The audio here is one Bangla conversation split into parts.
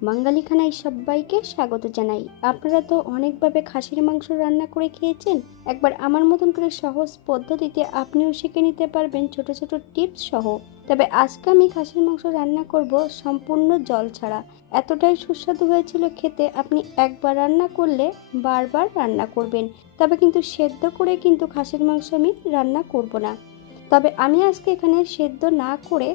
বাঙালি খানায় সবাইকে স্বাগত জানাই। আপনারা তো অনেকভাবে খাসির মাংস রান্না করে খেয়েছেন। একবার আমার মতন করে সহজ পদ্ধতিতে আপনিও শিখে নিতে পারবেন ছোট ছোট টিপস সহ। তবে আজকে আমি খাসির মাংস রান্না করব সম্পূর্ণ জল ছাড়া। এতটাই সুস্বাদু হয়েছিল খেতে, আপনি একবার রান্না করলে বারবার রান্না করবেন। তবে কিন্তু সেদ্ধ করে কিন্তু খাসির মাংস আমি রান্না করব না। তবে আমি আজকে এখানে সেদ্ধ না করে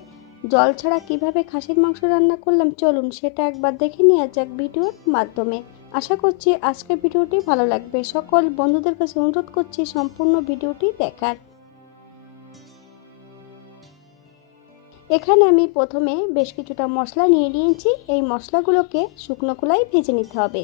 জল ছাড়া কিভাবে খাসির মাংস রান্না করলাম, চলুন সেটা একবার দেখে নেওয়া যাক ভিডিওর মাধ্যমে। আশা করছি আজকের ভিডিওটি ভালো লাগবে। সকল বন্ধুদের কাছে অনুরোধ করছি সম্পূর্ণ ভিডিওটি দেখার। এখানে আমি প্রথমে বেশ কিছুটা মশলা নিয়ে নিয়েছি। এই মশলাগুলোকে শুকনো খোলায় ভেজে নিতে হবে।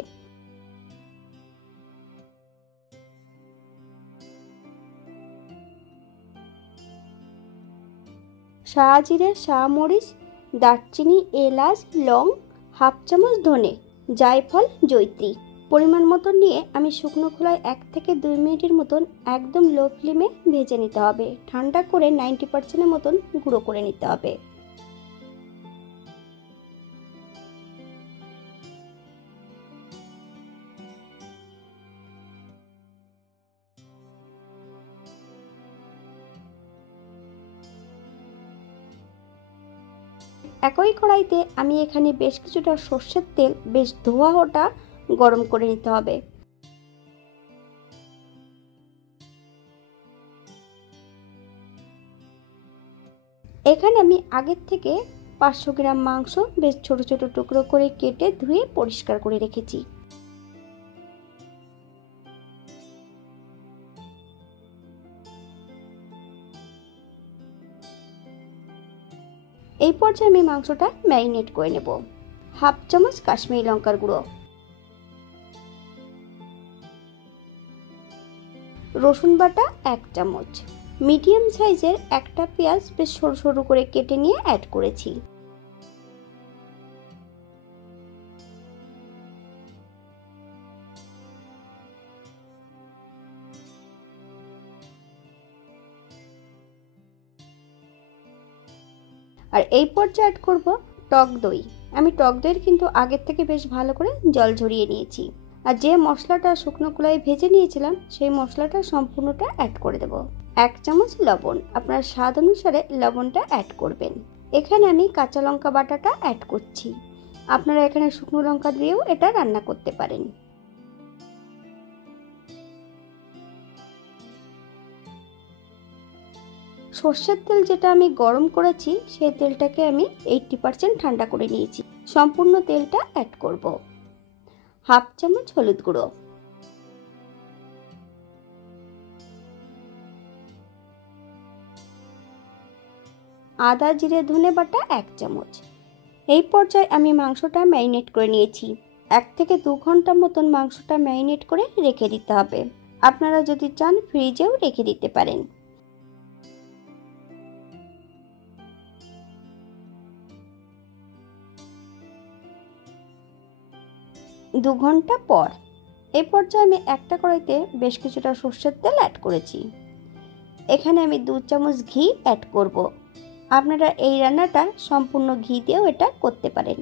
শাহজিরে, শাহমরিচ, দারচিনি, এলাচ, লং, হাফ চামচ ধনে, জায়ফল, জয়িত্রী পরিমাণ মতো নিয়ে আমি শুকনো খোলায় 1 থেকে 2 মিনিটের মতন একদম লো ফ্লেমে ভেজে নিতে হবে। ঠান্ডা করে 90% মতন গুঁড়ো করে নিতে হবে। একই কড়াইতে আমি এখানে বেশ কিছুটা সর্ষের তেল বেশ ধোয়া ওটা গরম করে নিতে হবে। এখানে আমি আগের থেকে 500 গ্রাম মাংস বেশ ছোট ছোট টুকরো করে কেটে ধুয়ে পরিষ্কার করে রেখেছি। এই পর্যায়ে আমি মাংসটা ম্যারিনেট করে নেব। হাফ চামচ কাশ্মীরি লঙ্কার গুঁড়ো, রসুন বাটা 1 চামচ, মিডিয়াম সাইজের একটা পেঁয়াজ বেশ সরু সরু করে কেটে নিয়ে অ্যাড করেছি। আর এই পর্যায়ে অ্যাড করব টক দই। আমি টক দইয়ের কিন্তু আগের থেকে বেশ ভালো করে জল ঝরিয়ে নিয়েছি। আর যে মশলাটা শুকনো খোলায় ভেজে নিয়েছিলাম সেই মশলাটা সম্পূর্ণটা অ্যাড করে দেব। 1 চামচ লবণ, আপনার স্বাদ অনুসারে লবণটা অ্যাড করবেন। এখানে আমি কাঁচা লঙ্কা বাটাটা অ্যাড করছি। আপনারা এখানে শুকনো লঙ্কা দিয়েও এটা রান্না করতে পারেন। সর্ষের তেল যেটা আমি গরম করেছি সেই তেলটাকে আমি 80% ঠান্ডা করে নিয়েছি। সম্পূর্ণ তেলটা অ্যাড করব। হাফ চামচ হলুদ গুঁড়ো, আদা জিরে ধনে বাটা 1 চামচ। এই পর্যায়ে আমি মাংসটা ম্যারিনেট করে নিয়েছি। 1 থেকে 2 ঘন্টা মতন মাংসটা ম্যারিনেট করে রেখে দিতে হবে। আপনারা যদি চান ফ্রিজেও রেখে দিতে পারেন। 2 ঘন্টা পর এই পর্যায়ে আমি একটা কড়াইতে বেশ কিছুটা সর্ষের তেল অ্যাড করেছি। এখানে আমি 2 চামচ ঘি অ্যাড করব। আপনারা এই রান্নাটা সম্পূর্ণ ঘি দিয়েও এটা করতে পারেন।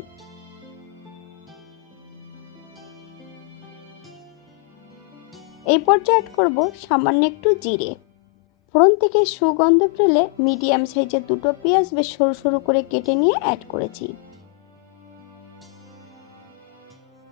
এই পর্যায়ে অ্যাড করব সামান্য একটু জিরে। ফোড়ন থেকে সুগন্ধ পেলে মিডিয়াম সাইজের 2টো পেঁয়াজ বেশ সরু সরু করে কেটে নিয়ে অ্যাড করেছি।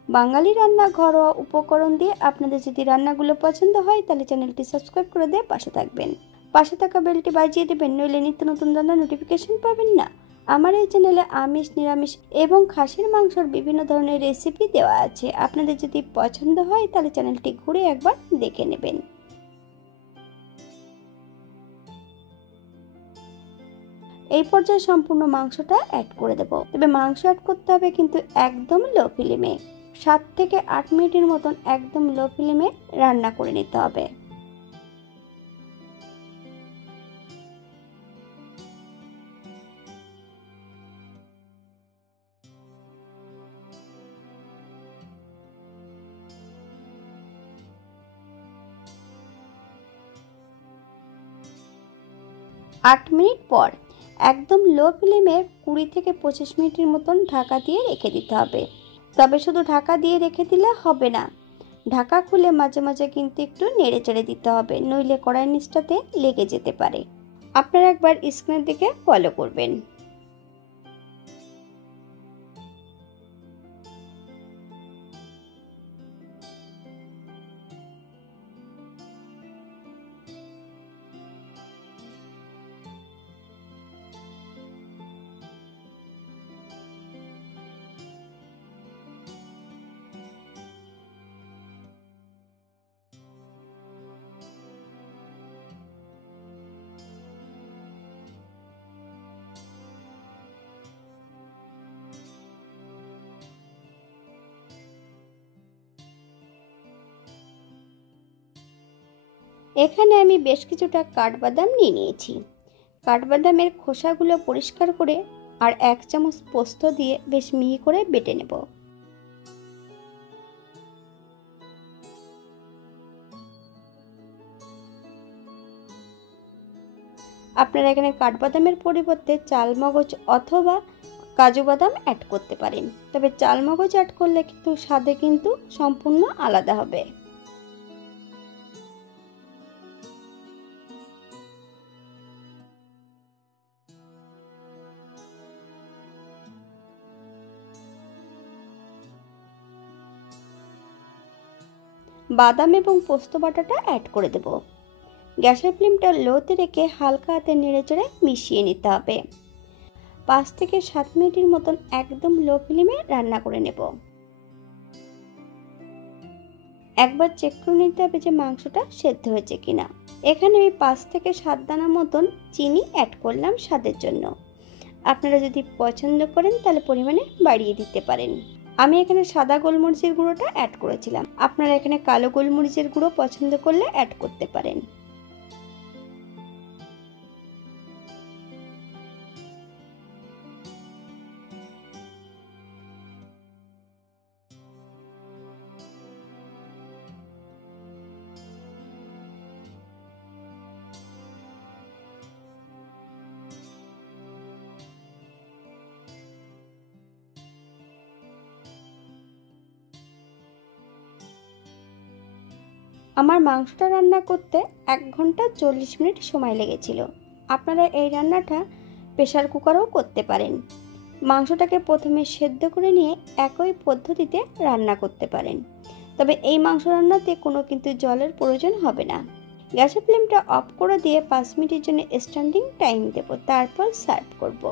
বাঙালি রান্না ঘরোয়া উপকরণ দিয়ে আপনাদের যদি রান্নাগুলো পছন্দ হয় তাহলে চ্যানেলটি সাবস্ক্রাইব করে দিয়ে পাশে থাকবেন। পাশে থাকা বেলটি বাজিয়ে দেবেন, নইলে নিত্য নতুন রান্নার নোটিফিকেশন পাবেন না। আমার এই চ্যানেলে আমিষ, নিরামিষ এবং খাসির মাংসের বিভিন্ন ধরনের রেসিপি দেওয়া আছে। আপনাদের যদি পছন্দ হয় তাহলে চ্যানেলটি ঘুরে একবার দেখে নেবেন। এই পর্যায়ে সম্পূর্ণ মাংসটা অ্যাড করে দেব। তবে মাংস অ্যাড করতে হবে কিন্তু একদম লো ফ্লেমে। 7 থেকে 8 মিনিটের মতন একদম লো ফ্লেমে রান্না করে নিতে হবে। আট মিনিট পর একদম লো ফ্লেমে 20 থেকে 25 মিনিটের মতন ঢাকা দিয়ে রেখে দিতে হবে। তবে শুধু ঢাকা দিয়ে রেখে দিলে হবে না, ঢাকা খুলে মাঝে মাঝে কিন্তু একটু নেড়ে চেড়ে দিতে হবে, নইলে কড়াই নিচটাতে লেগে যেতে পারে। আপনারা একবার স্ক্রিনের দিকে ফলো করবেন। এখানে আমি বেশ কিছুটা কাঠবাদাম নিয়ে নিয়েছি। কাঠবাদামের খোসাগুলো পরিষ্কার করে আর 1 চামচ পোস্ত দিয়ে বেশ মিহি করে বেটে নেব। আপনারা এখানে কাঠবাদামের পরিবর্তে চালমগজ অথবা কাজু বাদাম অ্যাড করতে পারেন, তবে চালমগজ অ্যাড করলে কিন্তু স্বাদে কিন্তু সম্পূর্ণ আলাদা হবে। বাদাম এবং পোস্ত বাটাটা অ্যাড করে দেব। গ্যাসের ফ্লেমটা লোতে রেখে হালকা হাতে নেড়েচেড়ে মিশিয়ে নিতে হবে। 5 থেকে 7 মিনিটের মতন একদম লো ফ্লেমে রান্না করে নেব। একবার চেক করে নিতে হবে যে মাংসটা সেদ্ধ হয়েছে কিনা। এখানে আমি 5 থেকে 7 দানা মতন চিনি অ্যাড করলাম স্বাদের জন্য। আপনারা যদি পছন্দ করেন তাহলে পরিমাণে বাড়িয়ে দিতে পারেন। আমি এখানে সাদা গোলমরিচের গুঁড়োটা অ্যাড করেছিলাম, আপনারা এখানে কালো গোলমরিচের গুঁড়ো পছন্দ করলে অ্যাড করতে পারেন। আমার মাংসটা রান্না করতে 1 ঘন্টা 40 মিনিট সময় লেগেছিল। আপনারা এই রান্নাটা প্রেসার কুকারেও করতে পারেন। মাংসটাকে প্রথমে সেদ্ধ করে নিয়ে একই পদ্ধতিতে রান্না করতে পারেন, তবে এই মাংস রান্নাতে কোনো কিন্তু জলের প্রয়োজন হবে না। গ্যাসের ফ্লেমটা অফ করে দিয়ে 5 মিনিটের জন্য স্ট্যান্ডিং টাইম দেব, তারপর সার্ভ করব।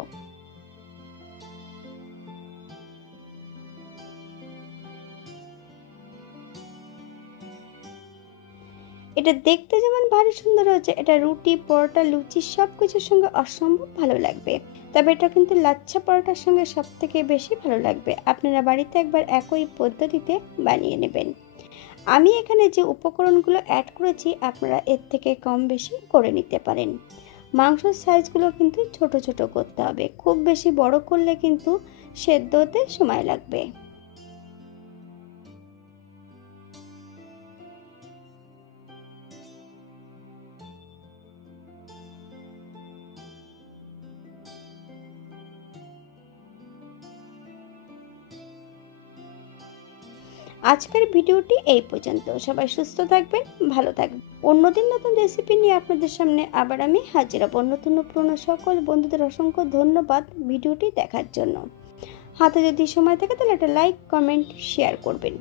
এটা দেখতে যেমন ভারী সুন্দর হয়েছে, এটা রুটি, পরোটা, লুচি সব কিছুর সঙ্গে অসম্ভব ভালো লাগবে। তবে এটা কিন্তু লাচ্ছা পরোটার সঙ্গে সব থেকে বেশি ভালো লাগবে। আপনারা বাড়িতে একবার একই পদ্ধতিতে বানিয়ে নেবেন। আমি এখানে যে উপকরণগুলো অ্যাড করেছি আপনারা এর থেকে কম বেশি করে নিতে পারেন। মাংসের সাইজগুলো কিন্তু ছোট ছোট করতে হবে, খুব বেশি বড় করলে কিন্তু সেদ্ধ হতে সময় লাগবে। আজকের ভিডিওটি এই পর্যন্ত। সবাই সুস্থ থাকবেন, ভালো থাকবেন। অন্যদিন নতুন রেসিপি নিয়ে আপনাদের সামনে আবার আমি হাজির হব। নতুন ও পুরনো সকল বন্ধুদের অসংখ্য ধন্যবাদ ভিডিওটি দেখার জন্য। হাতে যদি সময় থাকে তাহলে একটা লাইক, কমেন্ট, শেয়ার করবেন।